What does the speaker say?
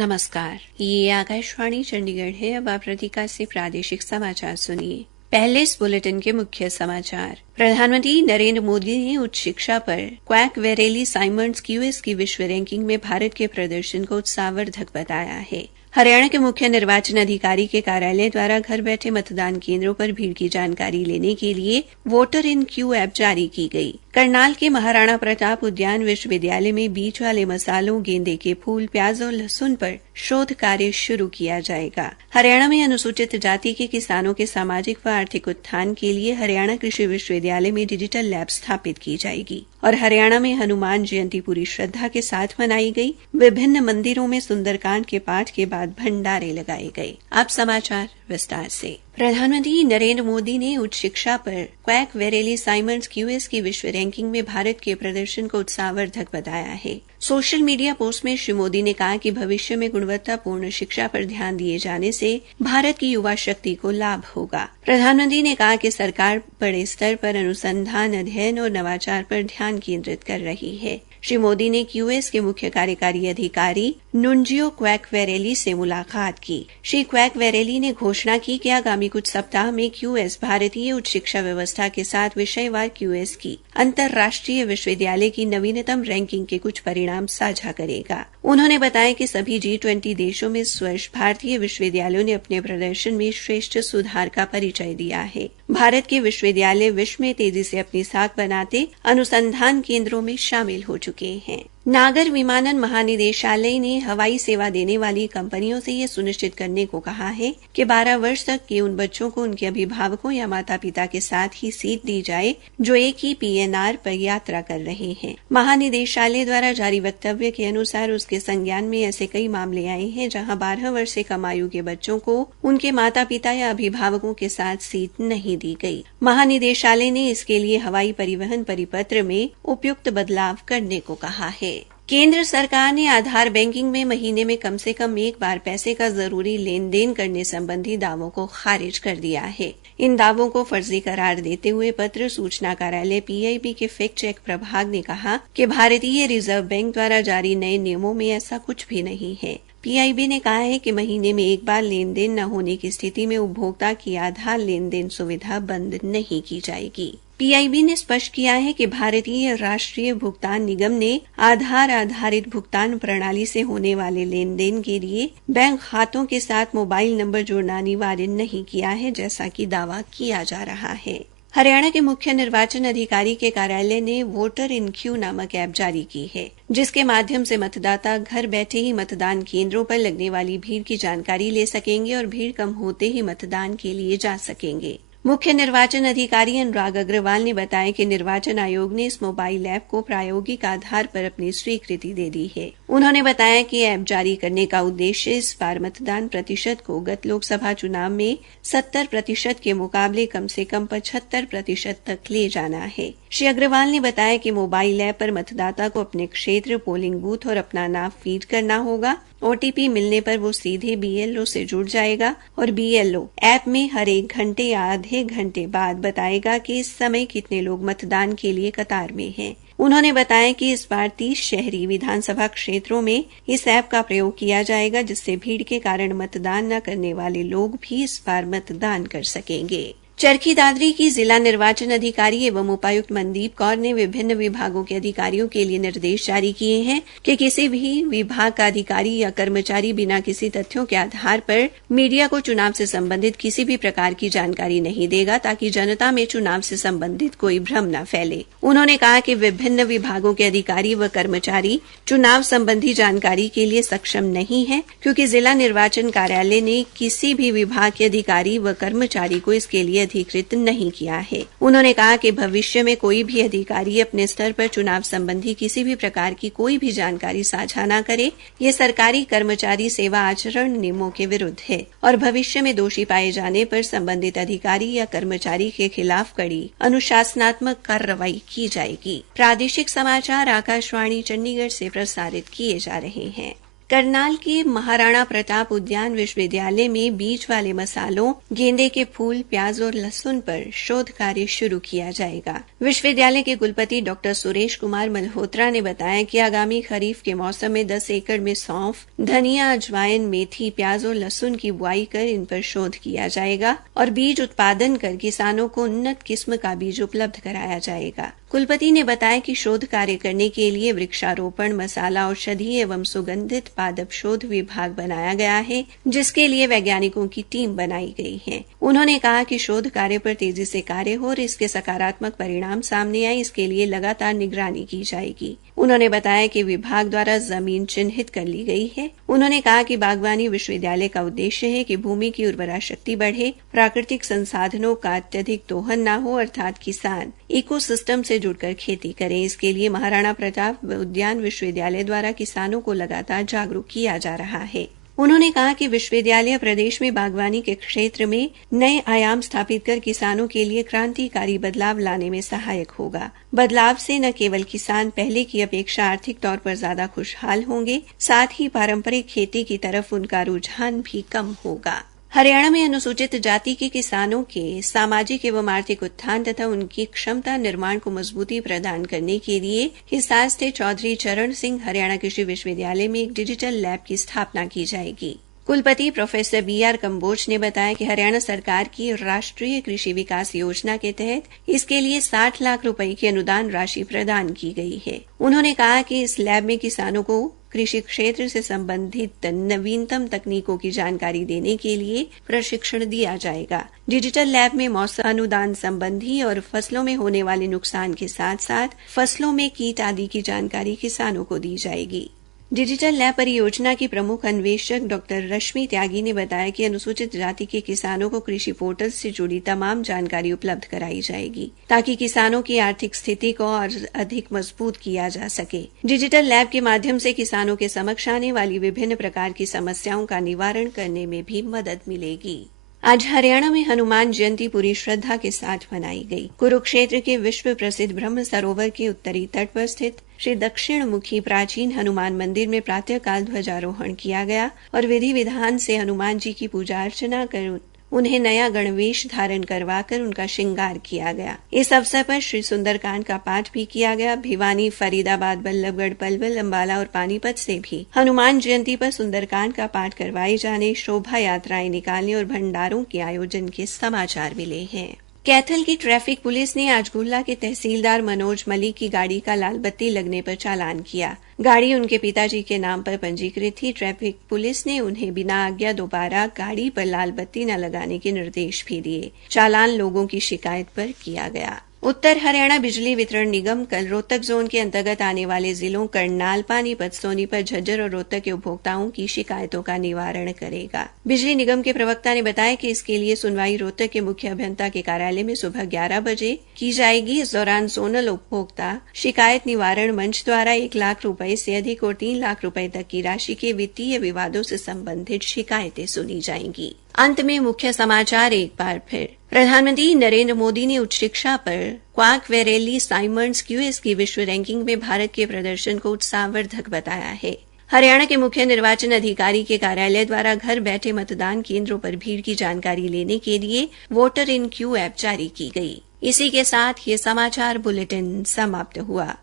नमस्कार, ये आकाशवाणी चंडीगढ़ है। अब आप रतिका से प्रादेशिक समाचार सुनिए। पहले इस बुलेटिन के मुख्य समाचार। प्रधानमंत्री नरेंद्र मोदी ने उच्च शिक्षा पर क्वैक वेरेली साइमंड्स क्यूएस की विश्व रैंकिंग में भारत के प्रदर्शन को उत्साहवर्धक बताया है। हरियाणा के मुख्य निर्वाचन अधिकारी के कार्यालय द्वारा घर बैठे मतदान केंद्रों पर भीड़ की जानकारी लेने के लिए वोटर इन क्यू ऐप जारी की गई। करनाल के महाराणा प्रताप उद्यान विश्वविद्यालय में बीज वाले मसालों, गेंदे के फूल, प्याज और लहसुन पर शोध कार्य शुरू किया जाएगा। हरियाणा में अनुसूचित जाति के किसानों के सामाजिक व आर्थिक उत्थान के लिए हरियाणा कृषि विश्वविद्यालय में डिजिटल लैब स्थापित की जाएगी। और हरियाणा में हनुमान जयंती पूरी श्रद्धा के साथ मनाई गई। विभिन्न मंदिरों में सुंदरकांड के पाठ के बाद भंडारे लगाए गए। अब समाचार विस्तार से। प्रधानमंत्री नरेंद्र मोदी ने उच्च शिक्षा पर क्वैक वेरेली साइमंड्स क्यूएस की विश्व रैंकिंग में भारत के प्रदर्शन को उत्साहवर्धक बताया है। सोशल मीडिया पोस्ट में श्री मोदी ने कहा कि भविष्य में गुणवत्तापूर्ण शिक्षा पर ध्यान दिए जाने से भारत की युवा शक्ति को लाभ होगा। प्रधानमंत्री ने कहा कि सरकार बड़े स्तर पर अनुसंधान, अध्ययन और नवाचार पर ध्यान केंद्रित कर रही है। श्री मोदी ने क्यूएस के मुख्य कार्यकारी अधिकारी नुंजियो क्वैक वेरेली से मुलाकात की। श्री क्वैक वेरेली ने घोषणा की कि आगामी कुछ सप्ताह में क्यूएस भारतीय उच्च शिक्षा व्यवस्था के साथ विषयवार क्यूएस की अंतर्राष्ट्रीय विश्वविद्यालय की नवीनतम रैंकिंग के कुछ परिणाम साझा करेगा। उन्होंने बताया कि सभी G20 देशों में इस वर्ष भारतीय विश्वविद्यालयों ने अपने प्रदर्शन में श्रेष्ठ सुधार का परिचय दिया है। भारत के विश्वविद्यालय विश्व में तेजी से अपनी साख बनाते अनुसंधान केंद्रों में शामिल हो चुके हैं। नागर विमानन महानिदेशालय ने हवाई सेवा देने वाली कंपनियों से यह सुनिश्चित करने को कहा है कि 12 वर्ष तक के उन बच्चों को उनके अभिभावकों या माता-पिता के साथ ही सीट दी जाए जो एक ही PNR पर यात्रा कर रहे हैं। महानिदेशालय द्वारा जारी वक्तव्य के अनुसार उसके संज्ञान में ऐसे कई मामले आए हैं जहां 12 वर्ष से कम आयु के बच्चों को उनके माता-पिता या अभिभावकों के साथ सीट नहीं दी गई। महानिदेशालय ने इसके लिए हवाई परिवहन परिपत्र में उपयुक्त बदलाव करने को कहा है। केंद्र सरकार ने आधार बैंकिंग में महीने में कम से कम एक बार पैसे का जरूरी लेन देन करने संबंधी दावों को खारिज कर दिया है। इन दावों को फर्जी करार देते हुए पत्र सूचना कार्यालय PIB के फैक्ट चेक प्रभाग ने कहा कि भारतीय रिजर्व बैंक द्वारा जारी नए नियमों में ऐसा कुछ भी नहीं है। PIB ने कहा है कि महीने में एक बार लेन देन न होने की स्थिति में उपभोक्ता की आधार लेन देन सुविधा बंद नहीं की जाएगी। PIB ने स्पष्ट किया है कि भारतीय राष्ट्रीय भुगतान निगम ने आधार आधारित भुगतान प्रणाली से होने वाले लेन देन के लिए बैंक खातों के साथ मोबाइल नंबर जोड़ना अनिवार्य नहीं किया है, जैसा कि दावा किया जा रहा है। हरियाणा के मुख्य निर्वाचन अधिकारी के कार्यालय ने वोटर इन क्यू नामक ऐप जारी की है, जिसके माध्यम से मतदाता घर बैठे ही मतदान केंद्रों पर लगने वाली भीड़ की जानकारी ले सकेंगे और भीड़ कम होते ही मतदान के लिए जा सकेंगे। मुख्य निर्वाचन अधिकारी अनुराग अग्रवाल ने बताया कि निर्वाचन आयोग ने इस मोबाइल ऐप को प्रायोगिक आधार पर अपनी स्वीकृति दे दी है। उन्होंने बताया कि ऐप जारी करने का उद्देश्य इस बार मतदान प्रतिशत को गत लोकसभा चुनाव में 70% के मुकाबले कम से कम 75% तक ले जाना है। श्री अग्रवाल ने बताया कि मोबाइल ऐप पर मतदाता को अपने क्षेत्र, पोलिंग बूथ और अपना नाम फीड करना होगा। OTP मिलने पर वो सीधे BLO से जुड़ जाएगा और BLO ऐप में हर 1 घंटे या आधे घंटे बाद बताएगा कि इस समय कितने लोग मतदान के लिए कतार में हैं। उन्होंने बताया कि इस बार 30 शहरी विधानसभा क्षेत्रों में इस ऐप का प्रयोग किया जाएगा, जिससे भीड़ के कारण मतदान न करने वाले लोग भी इस बार मतदान कर सकेंगे। चरखी दादरी की जिला निर्वाचन अधिकारी एवं उपायुक्त मनदीप कौर ने विभिन्न विभागों के अधिकारियों के लिए निर्देश जारी किए हैं कि किसी भी विभाग का अधिकारी या कर्मचारी बिना किसी तथ्यों के आधार पर मीडिया को चुनाव से संबंधित किसी भी प्रकार की जानकारी नहीं देगा, ताकि जनता में चुनाव से संबंधित कोई भ्रम न फैले। उन्होंने कहा कि विभिन्न विभागों के अधिकारी व कर्मचारी चुनाव संबंधी जानकारी के लिए सक्षम नहीं है, क्योंकि जिला निर्वाचन कार्यालय ने किसी भी विभाग के अधिकारी व कर्मचारी को इसके लिए अधिकृत नहीं किया है। उन्होंने कहा कि भविष्य में कोई भी अधिकारी अपने स्तर पर चुनाव संबंधी किसी भी प्रकार की कोई भी जानकारी साझा न करे, ये सरकारी कर्मचारी सेवा आचरण नियमों के विरुद्ध है और भविष्य में दोषी पाए जाने पर संबंधित अधिकारी या कर्मचारी के खिलाफ कड़ी अनुशासनात्मक कार्रवाई की जाएगी। प्रादेशिक समाचार आकाशवाणी चंडीगढ़ से प्रसारित किए जा रहे हैं। करनाल के महाराणा प्रताप उद्यान विश्वविद्यालय में बीज वाले मसालों, गेंदे के फूल, प्याज और लहसुन पर शोध कार्य शुरू किया जाएगा। विश्वविद्यालय के कुलपति डॉ सुरेश कुमार मल्होत्रा ने बताया कि आगामी खरीफ के मौसम में 10 एकड़ में सौंफ, धनिया, अजवाइन, मेथी, प्याज और लहसुन की बुआई कर इन पर शोध किया जाएगा और बीज उत्पादन कर किसानों को उन्नत किस्म का बीज उपलब्ध कराया जाएगा। कुलपति ने बताया कि शोध कार्य करने के लिए वृक्षारोपण, मसाला औषधि एवं सुगंधित पादप शोध विभाग बनाया गया है, जिसके लिए वैज्ञानिकों की टीम बनाई गई है। उन्होंने कहा कि शोध कार्य पर तेजी से कार्य हो और इसके सकारात्मक परिणाम सामने आए, इसके लिए लगातार निगरानी की जाएगी। उन्होंने बताया कि विभाग द्वारा जमीन चिन्हित कर ली गई है। उन्होंने कहा कि बागवानी विश्वविद्यालय का उद्देश्य है कि भूमि की उर्वरा शक्ति बढ़े, प्राकृतिक संसाधनों का अत्यधिक दोहन न हो, अर्थात किसान इकोसिस्टम से जुड़कर खेती करें। इसके लिए महाराणा प्रताप उद्यान विश्वविद्यालय द्वारा किसानों को लगातार जागरूक किया जा रहा है। उन्होंने कहा कि विश्वविद्यालय प्रदेश में बागवानी के क्षेत्र में नए आयाम स्थापित कर किसानों के लिए क्रांतिकारी बदलाव लाने में सहायक होगा। बदलाव से न केवल किसान पहले की अपेक्षा आर्थिक तौर पर ज्यादा खुशहाल होंगे, साथ ही पारंपरिक खेती की तरफ उनका रुझान भी कम होगा। हरियाणा में अनुसूचित जाति के किसानों के सामाजिक एवं आर्थिक उत्थान तथा उनकी क्षमता निर्माण को मजबूती प्रदान करने के लिए हिसार स्थित चौधरी चरण सिंह हरियाणा कृषि विश्वविद्यालय में एक डिजिटल लैब की स्थापना की जाएगी। कुलपति प्रोफेसर BR कंबोज ने बताया कि हरियाणा सरकार की राष्ट्रीय कृषि विकास योजना के तहत इसके लिए 60 लाख रुपए की अनुदान राशि प्रदान की गई है। उन्होंने कहा कि इस लैब में किसानों को कृषि क्षेत्र से संबंधित नवीनतम तकनीकों की जानकारी देने के लिए प्रशिक्षण दिया जाएगा। डिजिटल लैब में मौसम अनुदान संबंधी और फसलों में होने वाले नुकसान के साथ साथ फसलों में कीट आदि की जानकारी किसानों को दी जाएगी। डिजिटल लैब परियोजना की प्रमुख अन्वेषक डॉ रश्मि त्यागी ने बताया कि अनुसूचित जाति के किसानों को कृषि पोर्टल से जुड़ी तमाम जानकारी उपलब्ध कराई जाएगी, ताकि किसानों की आर्थिक स्थिति को और अधिक मजबूत किया जा सके। डिजिटल लैब के माध्यम से किसानों के समक्ष आने वाली विभिन्न प्रकार की समस्याओं का निवारण करने में भी मदद मिलेगी। आज हरियाणा में हनुमान जयंती पूरी श्रद्धा के साथ मनाई गई। कुरुक्षेत्र के विश्व प्रसिद्ध ब्रह्म सरोवर के उत्तरी तट पर स्थित श्री दक्षिण मुखी प्राचीन हनुमान मंदिर में प्रातःकाल ध्वजारोहण किया गया और विधि विधान से हनुमान जी की पूजा अर्चना कर उन्हें नया गणवेश धारण करवाकर उनका श्रृंगार किया गया। इस अवसर पर श्री सुंदरकांड का पाठ भी किया गया। भिवानी, फरीदाबाद, बल्लभगढ़, पलवल, अंबाला और पानीपत से भी हनुमान जयंती पर सुंदरकांड का पाठ करवाए जाने, शोभा यात्राएं निकालने और भंडारों के आयोजन के समाचार मिले हैं। कैथल की ट्रैफिक पुलिस ने आज गुहला के तहसीलदार मनोज मलिक की गाड़ी का लाल बत्ती लगने पर चालान किया। गाड़ी उनके पिताजी के नाम पर पंजीकृत थी। ट्रैफिक पुलिस ने उन्हें बिना आज्ञा दोबारा गाड़ी पर लाल बत्ती न लगाने के निर्देश भी दिए। चालान लोगों की शिकायत पर किया गया। उत्तर हरियाणा बिजली वितरण निगम कल रोहतक जोन के अंतर्गत आने वाले जिलों करनाल, पानीपत, सोनीपत, झज्जर और रोहतक के उपभोक्ताओं की शिकायतों का निवारण करेगा। बिजली निगम के प्रवक्ता ने बताया कि इसके लिए सुनवाई रोहतक के मुख्य अभियंता के कार्यालय में सुबह 11 बजे की जाएगी। इस दौरान जोनल उपभोक्ता शिकायत निवारण मंच द्वारा 1 लाख रुपए से अधिक और 3 लाख रुपए तक की राशि के वित्तीय विवादों से संबंधित शिकायतें सुनी जाएंगी। अंत में मुख्य समाचार एक बार फिर। प्रधानमंत्री नरेंद्र मोदी ने उच्च शिक्षा पर क्वार्क वेरेली साइमंड्स क्यूएस की विश्व रैंकिंग में भारत के प्रदर्शन को उत्साहवर्धक बताया है। हरियाणा के मुख्य निर्वाचन अधिकारी के कार्यालय द्वारा घर बैठे मतदान केंद्रों पर भीड़ की जानकारी लेने के लिए वोटर इन क्यू ऐप जारी की गई। इसी के साथ ये समाचार बुलेटिन समाप्त हुआ।